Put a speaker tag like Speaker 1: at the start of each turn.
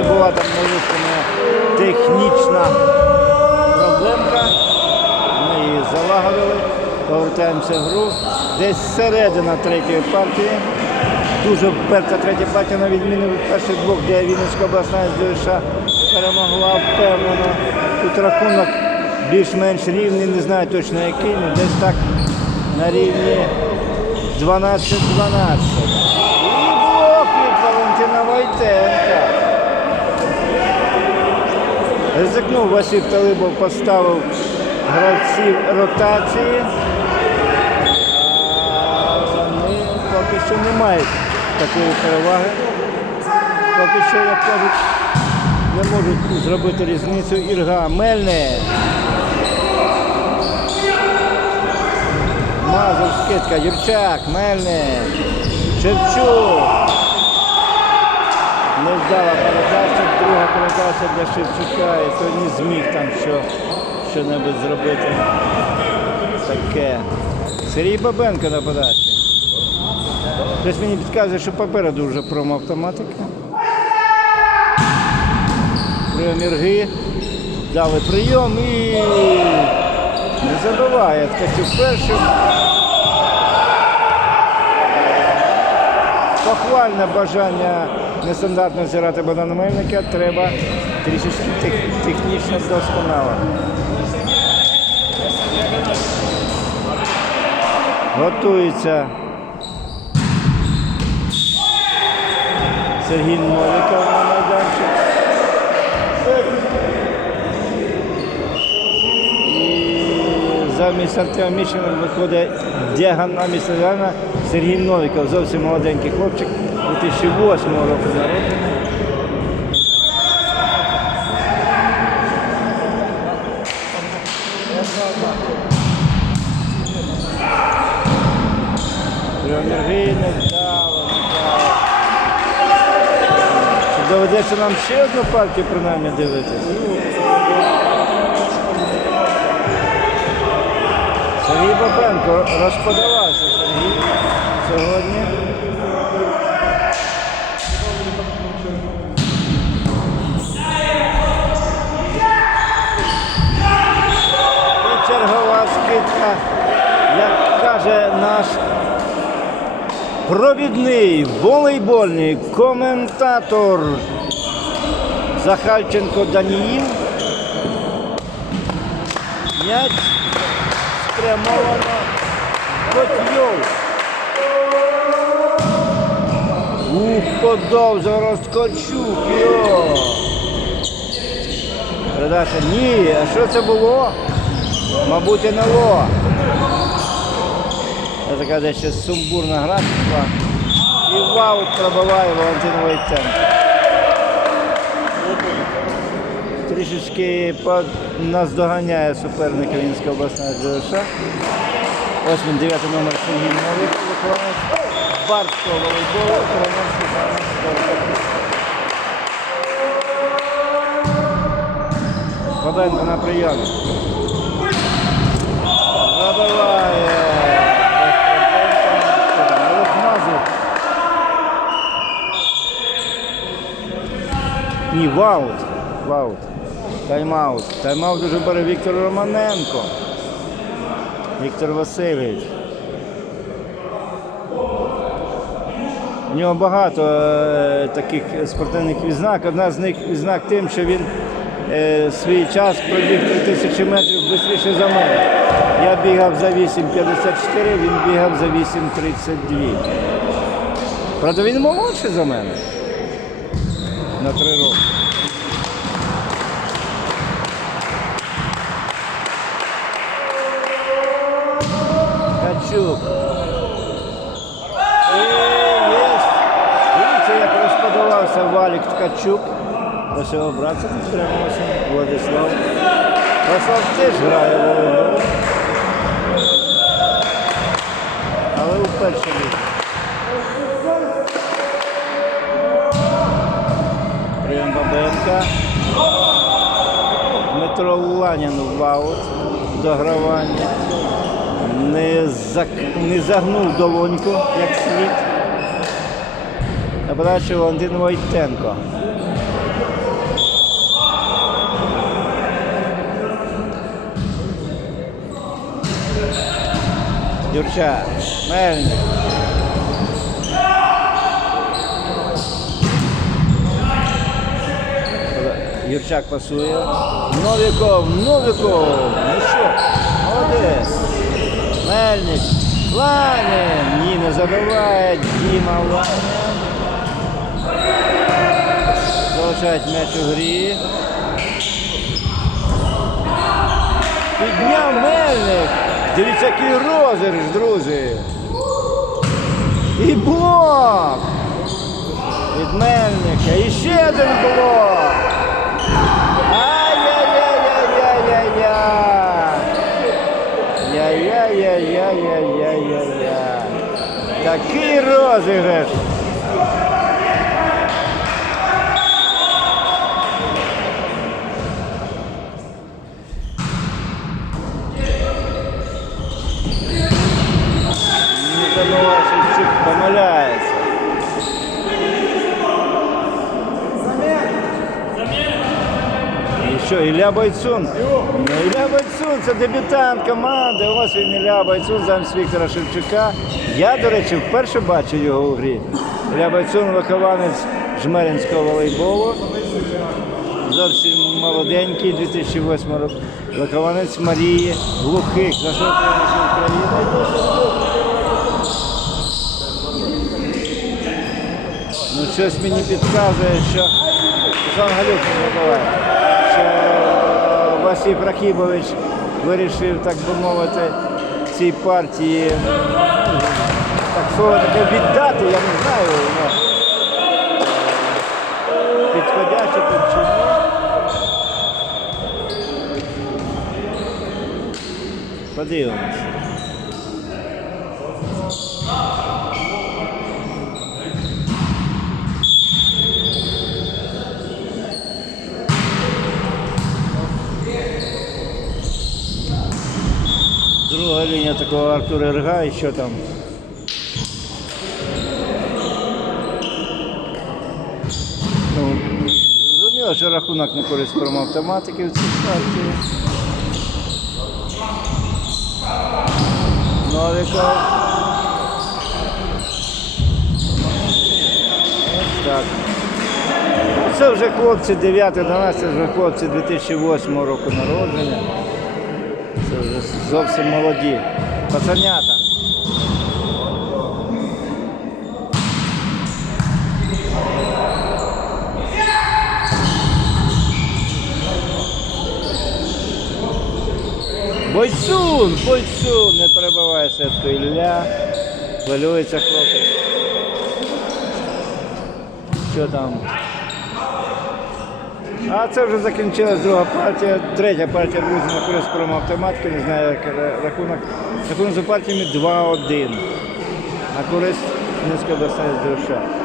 Speaker 1: Може була там невеличка технічна проблемка. Ми її залагодили. Повертаємося в гру. Десь середина третьої партії. Дуже вперта третя партія, на відміну від перших двох, де Вінницька обласна СДШ перемогла впевнено. Тут рахунок більш-менш рівний, не знаю точно який, але десь так на рівні 12-12. І блок від Валентина Войтенка. Ризикнув Василь Талибов, поставив гравців ротації. Вони поки що не мають такої переваги. Поки що, як кажуть, не можуть зробити різницю Ірга Мельне. Мазур, скидка, Юрчак, Мельне, Шевчук. Невдала передача, друга передача для Шевчука, і то не зміг там що, що-небудь зробити. Таке. Сергій Бабенко на подачі. Хтось мені підказує, що попереду вже промоавтоматика. Прийом Ірги. Дали прийом і не забиває. Ткачук першим. Похвальне бажання нестандартно зіграти Богдана Мельника. Треба трішечки тех- технічно досконало. Готується Сергій Новіков на майданчик. І замість Артема Міщина виходить замість Артема Сергій Новіков, зовсім молоденький хлопчик 2008 року. Прямірги вдало, доведеться нам ще одну партію принаймні дивитися? Сергій Бабенко розподавався Сергій сьогодні. І чергова скидка, як каже наш провідний волейбольний коментатор Захальченко Даніїл. М'яч спрямовано Котйов. Ух, Росткочук. Йо. Передача. Ні, а що це було? Мабуть, НЛО. Така дещо сумбурна гра пішла. І в аут пробиває Валентин Войтенко. Трішечки наздоганяє суперника Вінська обласна ДШ. Ось він, дев'ятий номер Сергій Новик, барського волейболу, тренер Світлана Сидоренко. Бабенко на прийомі. Забиває. Ні, ваут. Ваут. Тайм-аут. Тайм-аут дуже бере Віктор Романенко. Віктор Васильович. У нього багато е, таких спортивних відзнак. Одна з них відзнак тим, що він е, свій час пробіг 3 тисячі метрів швидше за мене. Я бігав за 8,54, він бігав за 8,32. Правда, він молодший за мене. На три роки. Качук. І є. Дивіться, як розподавався Валік Ткачук. Ось його братця підтримувався, Владислав. Владислав теж грає волейбол. Але у першій лізі. прийом ДНК. Дмитро Ланін в аут догравання. Не зак... не загнув долоньку, як слід. Подача Валентин Войтенко. Дюрча. Мельник. Юрчак пасує. Новіков, Новіков. Ну що? Молодець. Мельник. Ланін. Ні, не забиває. Діма Ланін. Залишають м'яч у грі. Підняв Мельник. Дивіться, який розіграш, друзі. І блок. Від Мельника. І ще один блок. Такий розіграш. Помиляється. І що, Ілля Бойцун? Ну, Ілля Бойцун, це дебютант команди. Ось він Ілля Бойцун замість Віктора Шевчука. Я, до речі, вперше бачу його у грі. Ілля Бойцун вихованець жмеринського волейболу. Зовсім молоденький, 2008 рок. Вихованець Марії Глухих. За що Україна? Ну, щось мені підказує, що Галюк не забуває, Василь Прохібович вирішив, так би мовити, цій партії так слово таке віддати, я не знаю, ну, підходяче тут чи ні. Подивимось. Друга лінія такого Артура Ірга і що там. Ну, зрозуміло, що рахунок на користь промавтоматики в цій партії. Новіков. Ось так. Це вже хлопці 9-12, вже хлопці 2008 року народження. Це вже зовсім молоді. Пацанята. Бойцун, бойцун, не перебиває сетку Ілля. Хвилюється хлопець. Що там? А це вже закінчилась друга партія, третя партія друзі на користь промавтоматики, не знаю, як рахунок. Рахунок за партіями 2-1. На користь Низької обласної ДШ.